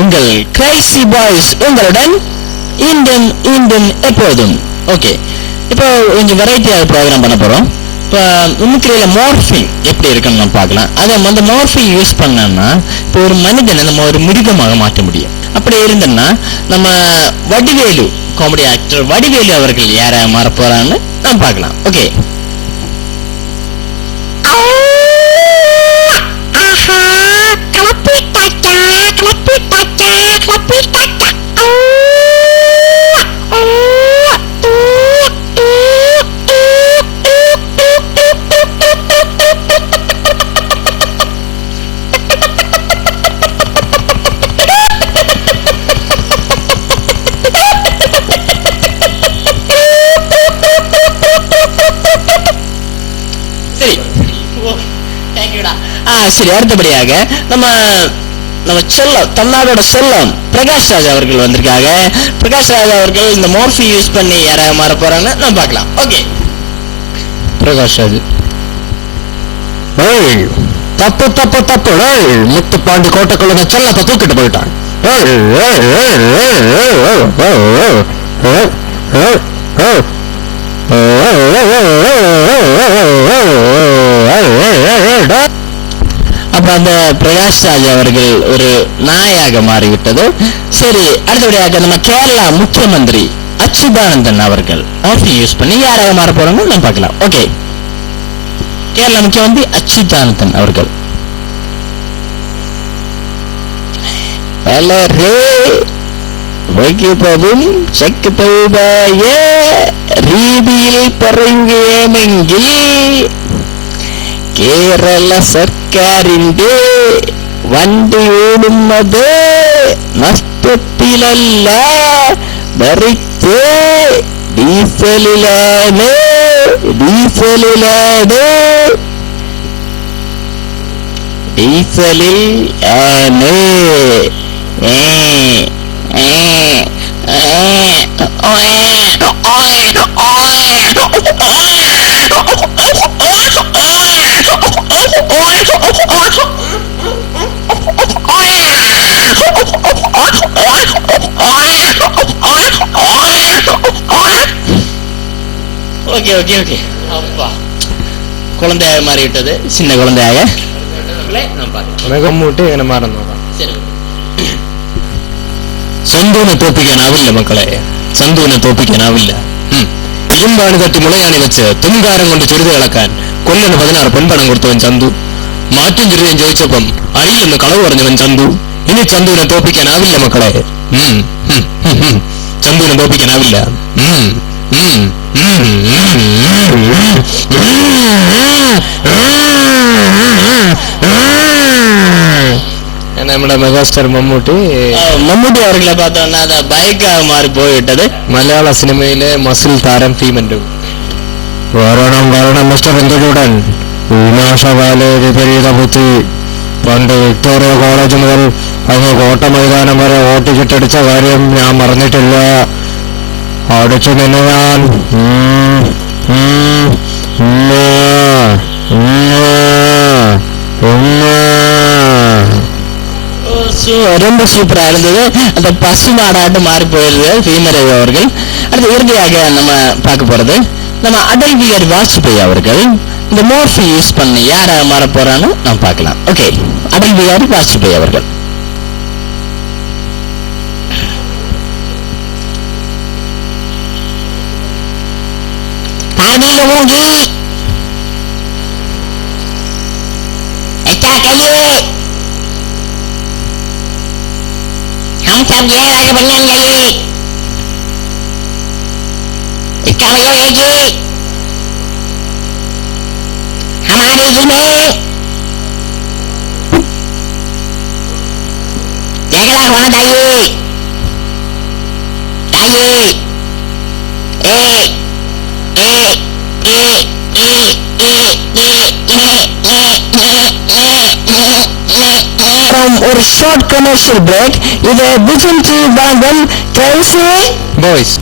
உங்கள் crazy boys உங்களுடன் Indian Indian எப்போதும். ஓகே, இப்போ கொஞ்சம் வெரைட்டியாக ப்ரோக்ராம் பண்ண போகிறோம். இப்போ மிமிக்ரியில மார்ஃபிங் எப்படி இருக்குன்னு நம்ம பார்க்கலாம். அதை அந்த மார்ஃபிங் யூஸ் பண்ணோம்னா இப்போ ஒரு மனிதனை நம்ம ஒரு மிருகமாக மாற்ற முடியும். அப்படி இருந்தோம்னா நம்ம வடிவேலு காமெடி ஆக்டர் வடிவேலு அவர்கள் யார மாற போறான்னு நம்ம பார்க்கலாம். ஓகே, சரி. அடுத்தபடியாக நம்ம செல்லம், தமிழ்நாடோட செல்லம் பிரகாஷ் ராஜ் அவர்கள் வந்திருக்காங்க. பிரகாஷ் ராஜ் அவர்கள் இந்த மார்ஃபி யூஸ் பண்ணி யாராவது மாற போறான்னு நம்ம பார்க்கலாம். ஓகே, பிரகாஷ் ராஜ். தப்பு தப்பு தப்பு, முத்துப்பாண்டி கோட்டைக்குள்ள செல்லத்தை தூக்கிட்டு போயிட்டான். அப்ப அந்த பிரகாஷ் ராஜ் அவர்கள் ஒரு நாயாக மாறிவிட்டது. சரி, அடுத்தபடியாக நம்ம கேரளா முக்கியமந்திரி அச்சுதானந்தன் அவர்கள் மார்ஃபி யூஸ் பண்ணி யாராக மாற போறாங்க நம்ம பார்க்கலாம். ஓகே, கேரளா முக்கியமந்திரி அச்சுதானந்தன் அவர்கள். രീതിയിൽ പറയുകയാണെങ്കിൽ കേരള സർക്കാരിന്റെ വണ്ടി ഓടുന്നത് നഷ്ടത്തിലല്ല, മറിച്ച് ഡീസലിലാണ്. ഡീസലിൽ ആണ്. ஓகே ஓகே ஓகே, அப்பா குழந்தையாக மாறிவிட்டது, சின்ன குழந்தையாக. എങ്ങനെ മാറുന്നു? സന്തുവിനെ തോപ്പിക്കാനാവില്ല മക്കളെ, സന്തുവിനെ തോപ്പിക്കാനാവില്ല. ഇരുമ്പാണി തട്ടി മുളയാണി വെച്ച് തുങ്കാരം കൊണ്ട് ചുരുതി കളക്കാൻ കൊല്ലന് 16 പൊൻപണം കൊടുത്തവൻ ചന്തു. മാറ്റും ചുരുതിയും ചോദിച്ചപ്പം അറിയില്ലെന്ന് കളവ് പറഞ്ഞവൻ ചന്തു. ഇനി ചന്തുവിനെ തോപ്പിക്കാനാവില്ല മക്കളെ, ചന്തുവിനെ തോപ്പിക്കാനാവില്ല. നമ്മുടെ മെഗാസ്റ്റാർ മമ്മൂട്ടി അവர்களை பார்த்தோம்னா அது பைக்காக மாறி போய்விட்டது. മലയാള സിനിമയിലെ മസിൽ താരം ഭീമന്റും. വരണം മിസ്റ്റർ ഇന്ദുചൂടൻ, വിനാശകാല വിപരീത ബുദ്ധി. പണ്ട് വിക്ടോറിയ കോളേജ് മുതൽ അങ്ങ് കോട്ട മൈതാനം വരെ ഓട്ടിച്ചിട്ടടിച്ച കാര്യം ഞാൻ മറന്നിട്ടില്ല. അടിച്ചു നിന്ന് ഞാൻ ரொம்ப சூப்பரா இருந்தது. அந்த பசு மாடாட்டு மாறி போயிருந்தது பீமரவி அவர்கள். அடுத்து இறுதியாக நம்ம பார்க்க போறது நம்ம அடல் பிஹாரி வாஜ்பாய் அவர்கள் இந்த மார்ஃபி யூஸ் பண்ணி யார மாற போறான்னு நம்ம பார்க்கலாம். ஓகே, அடல் பிஹாரி வாஜ்பாய் அவர்கள். हम सब ये राजबंधन गए, इसका मतलब है कि हमारे जिले झगड़ा होना चाहिए चाहिए। From a short commercial break, இது BGMT Bandhan Crazy Boys.